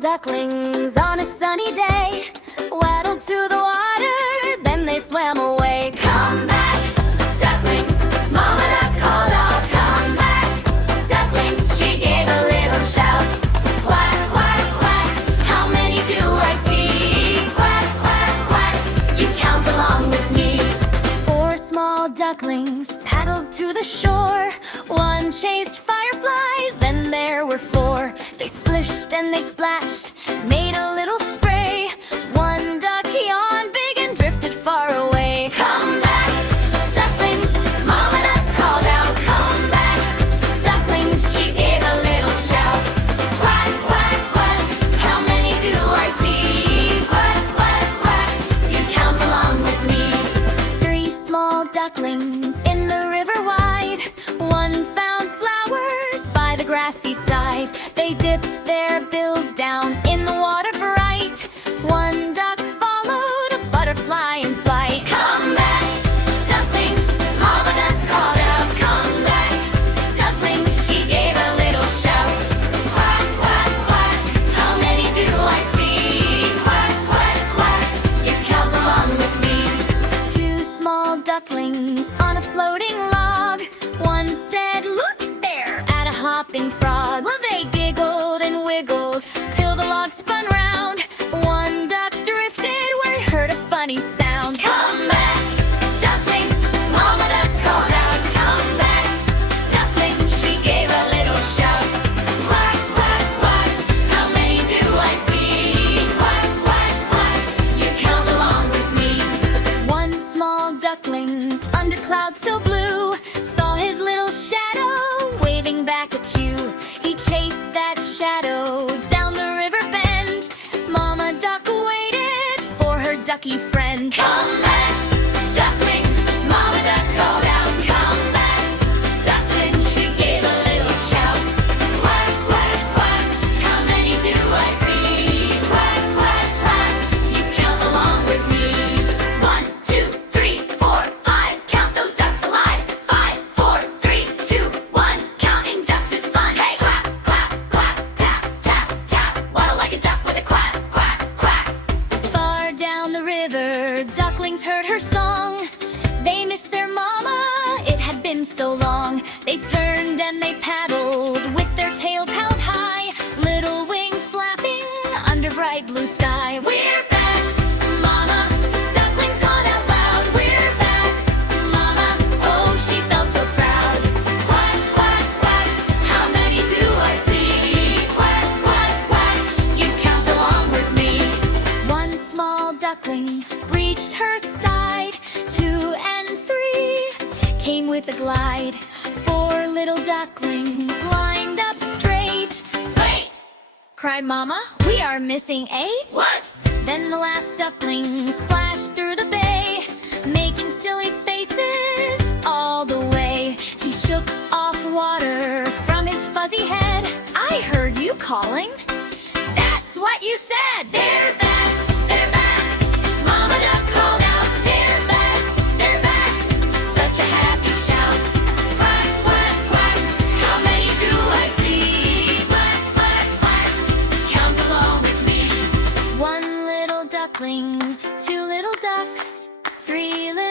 ducklings on a sunny day waddled to the water, then they swam away. Come back, ducklings, Mama Duck called out. Come back, ducklings, she gave a little shout. Quack, quack, quack, how many do I see? Quack, quack, quack, you count along with me. 4 small ducklings paddled to the shore. One chased fireflies, then there were 4. They splished and they splashed, made a little spray. One duck yawned big and drifted far away. Come back, ducklings, Mama Duck called out. Come back, ducklings, she gave a little shout. Quack, quack, quack, how many do I see? Quack, quack, quack, you count along with me. 3 small ducklings in the river wide. One found flowers by the grassy side. They dipped their bills down in the water bright. One duck followed a butterfly in flight. Come back, ducklings, Mama Duck called out. Come back, ducklings, she gave a little shout. Quack, quack, quack, how many do I see? Quack, quack, quack, you count along with me. 2 small ducklings on a floating log. One said, "Look there," at a hopping frog. Well, they giggled and wiggled till the log spun round. One duck drifted where it heard a funny sound. Come back, ducklings, Mama Duck called out. Come back, ducklings, she gave a little shout. Quack, quack, quack, how many do I see? Quack, quack, quack, you count along with me. 1 small duckling under clouds so blue saw his little shadow waving back at you. He chased that shadow down the river bend. Mama Duck waited for her ducky friend. Come back, ducklings, Mama Duck called out. Come back, ducklings, she gave a little shout. Quack, quack, quack, how many do I see? Quack, quack, quack, you count along with me. 1, 2, 3, 4, 5, count those ducks alive. 5, 4, 3, 2, 1, counting ducks is fun. Hey, quack, quack, quack, tap, tap, tap, waddle like a duck with a quack, quack, quack. Far down the river, ducklings heard her song. They missed their mama, it had been so long. They turned and they paddled with their tails held high, little wings flapping under bright blue sky. We're back, Mama, ducklings called out loud. We're back, Mama, oh, she felt so proud. Quack, quack, quack, how many do I see? Quack, quack, quack, you count along with me. 1 small duckling reached her side. 2 and 3 came with a glide. 4 little ducklings lined up straight. Wait, cried Mama, we are missing 8. What? Then the last duckling splashed through the bay, making silly faces all the way. He shook off water from his fuzzy head. I heard you calling. That's what you said. They're back, they're back. Mama Duck called out. They're back, they're back. Such a happy shout. Quack, quack, quack, how many do I see? Quack, quack, quack, count along with me. 1 little duckling, 2 little ducks, 3 little